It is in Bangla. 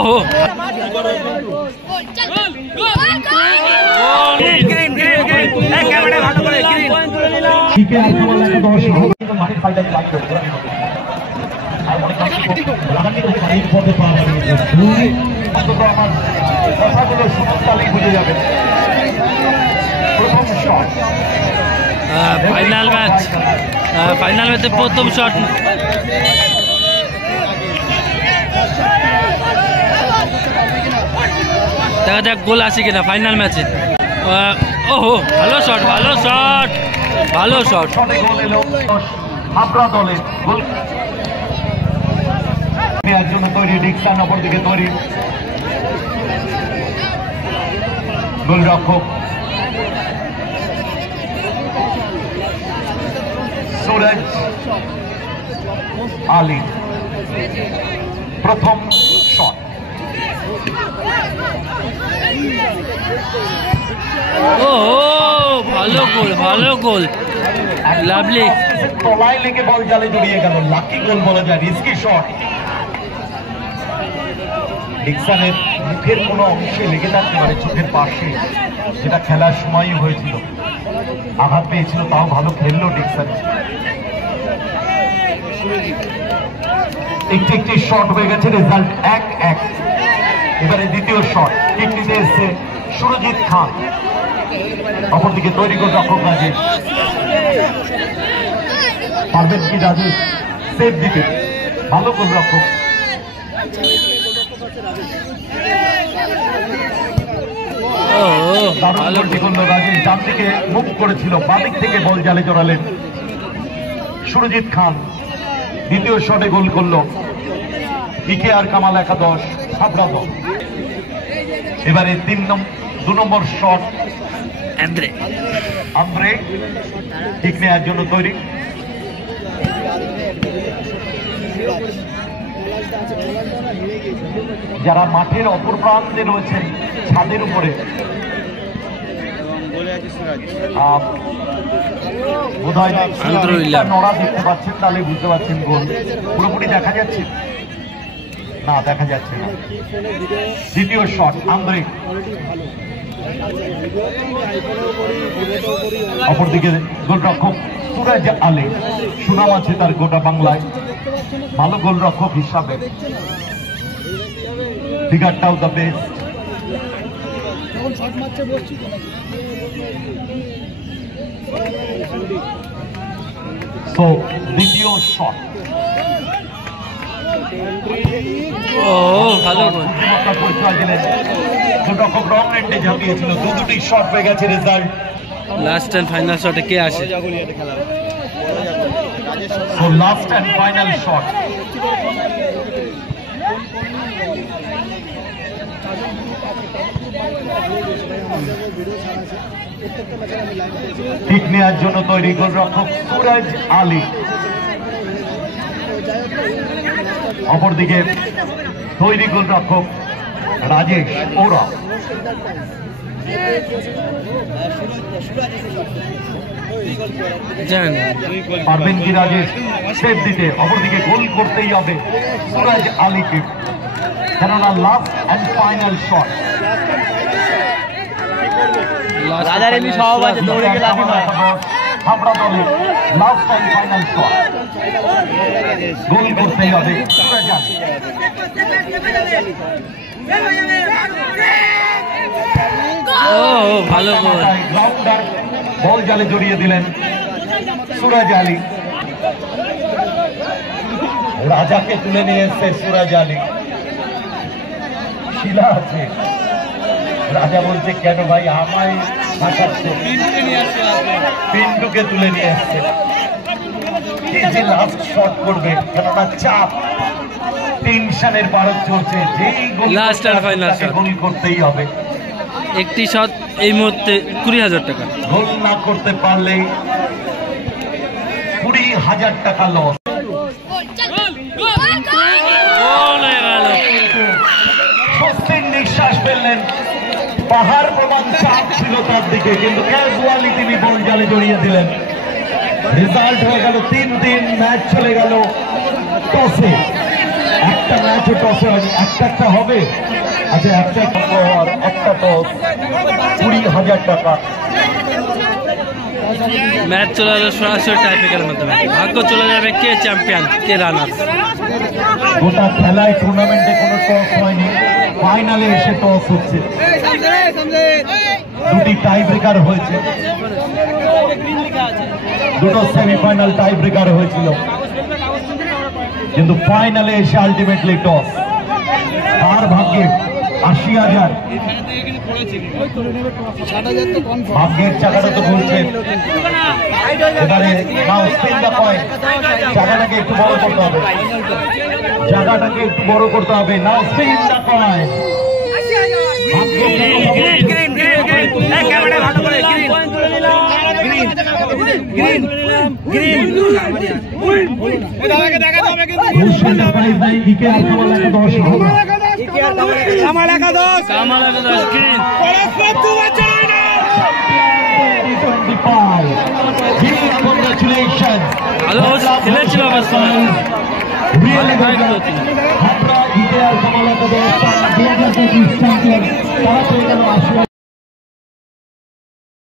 ओहो फाइनल मैच प्रथम शट দেখা যাক গোল আসে কিনা ফাইনাল ম্যাচে। ওহো ভালো শট জন্য তৈরি ডিকসন, অপর দিকে তৈরি গোলরক্ষক সুরজ আলী। প্রথম শট ও ভালো গোল লাভলি। তলায় লেগে বল জালে জড়িয়ে গেল, লাকি গোল বলা যায়, রিস্কি শট। ডিকসনের মুখের কোনো অংশে লেগে থাকতে পারে, চোখের পাশে, যেটা খেলার সময়ই হয়েছিল। আঘাত পেয়েছিল, তাও ভালো খেললো ডিকসন। একটি শট হয়ে গেছে, রেজাল্ট 1-1। এবারে দ্বিতীয় শট কিক নিতে এসছে সুরজিৎ খান, অপরদিকে তৈরি করে রক্ষক রাজেশ। পারবেন কি রাজেশ সেভ দিতে? ভালো গোলরক্ষক। রাজেশ ডান দিকে মুভ করেছিল, বাদিক থেকে বল জালে জড়ালেন সুরজিৎ খান। দ্বিতীয় শটে গোল করলো ইকে আর কামাল একাদশ হাবড়া দল। এবারে 2 নম্বর শট আন্দ্রে ঠিক নেওয়ার জন্য তৈরি। যারা মাঠের অপর প্রান্তে রয়েছেন ছাদের উপরে, বোধহয় নড়া দেখতে পাচ্ছেন, তাহলে বুঝতে পারছেন গোল। পুরোপুরি দেখা যাচ্ছে না, দেখা যাচ্ছে না। দ্বিতীয় শট আন্দ্রে, অপরদিকে গোলরক্ষক সুরজ আলী। সুনাম আছে তার গোটা বাংলায়, ভালো গোলরক্ষক হিসাবে। ফিগারটাও দ্য বেস্ট। তো দ্বিতীয় শট ভালো গোল। পরিচয় দিলেন গোলরক্ষক রং এন্ডে ঝাঁপিয়েছিল। দুটি শট হয়ে গেছে, রেজাল্ট লাস্ট এন্ড ফাইনাল শটে কে আসে? So last and final shot. ঠিক নেওয়ার জন্য তৈরি গোলরক্ষক সুরজ আলী, অপরদিকে তৈরি গোলরক্ষক রাজেশ ওরা। পারবেন কি রাজেশ সেভ দিতে? অপরদিকে গোল করতেই হবে সুরজ আলীকে, কেননা last and final shot. Habra দলের লাস্ট অ্যান্ড ফাইনাল শট, গোল করতেই হবে সুরজ আলী। ভালো গোল। গ্রাউন্ডার বল জালে জড়িয়ে দিলেন সুরজ আলী। রাজাকে তুলে নিয়ে এসছে সুরজ আলী। শিলা আছে, রাজা বলছে কেন ভাই আমায় ফাঁসাচ্ছ? পিন্টুকে তুলে নিয়ে এসছে। কি যে লাস্ট শট করবে, কেননা চাপ, টেনশনের পারদ চলছে। যেই গোল লাস্ট আর ফাইনাল শট, গোল করতেই হবে। একটি শট এই মুহূর্তে 20,000 টাকা। গোল না করতে পারলে 20,000 টাকা লস। স্বস্তির নিঃশ্বাস ফেললেন। পাহাড় প্রমাণ চাপ ছিল তার দিকে, কিন্তু ক্যাজুয়ালি তিনি বল জালে জড়িয়ে দিলেন। রেজাল্ট হয়ে গেল 3-3। ম্যাচ চলে গেল টসে। একটা ম্যাচ ম্যাচে টসে হয়নি, একটা হবে। আচ্ছা একটা টস 20,000 টাকা। ম্যাচ চলে যাবে সরাসরি টাইব্রেকারের মাধ্যমে। ভাগ্য চলে যাবে কে চ্যাম্পিয়ন কে রানার। গোটা খেলায় টুর্নামেন্টে কোনো টস হয়নি, ফাইনালে এসে টস হচ্ছে। দুটি টাই ব্রেকার হয়েছে, দুটো সেমিফাইনাল টাই ব্রেকার হয়েছিল, কিন্তু ফাইনালে এসে আলটিমেটলি টস। আর ভাগ্যে 80,000, ভাগ্যের চাকাটা তো ঘুরছে। এবারে নাও স্পিন দা কয়েন, জায়গাটাকে একটু বড় করতে হবে, জায়গাটাকে একটু বড় করতে হবে। নাও স্পিন দা কয়েন, খেলেছিল রিয়েলি